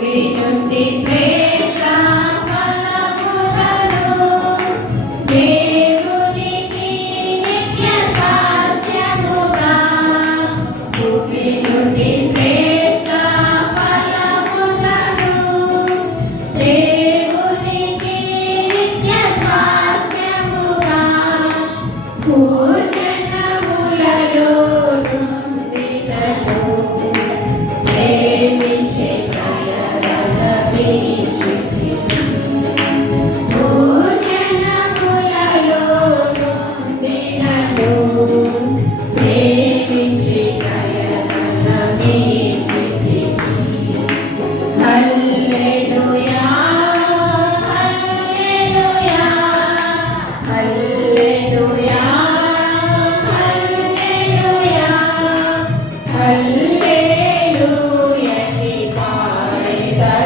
We don't Disney.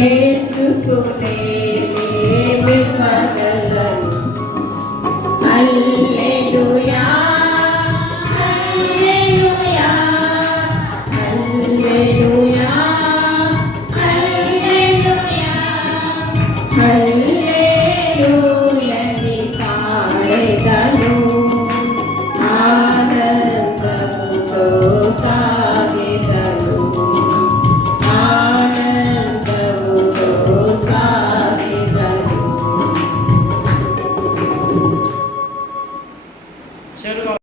Jesus, tu tem.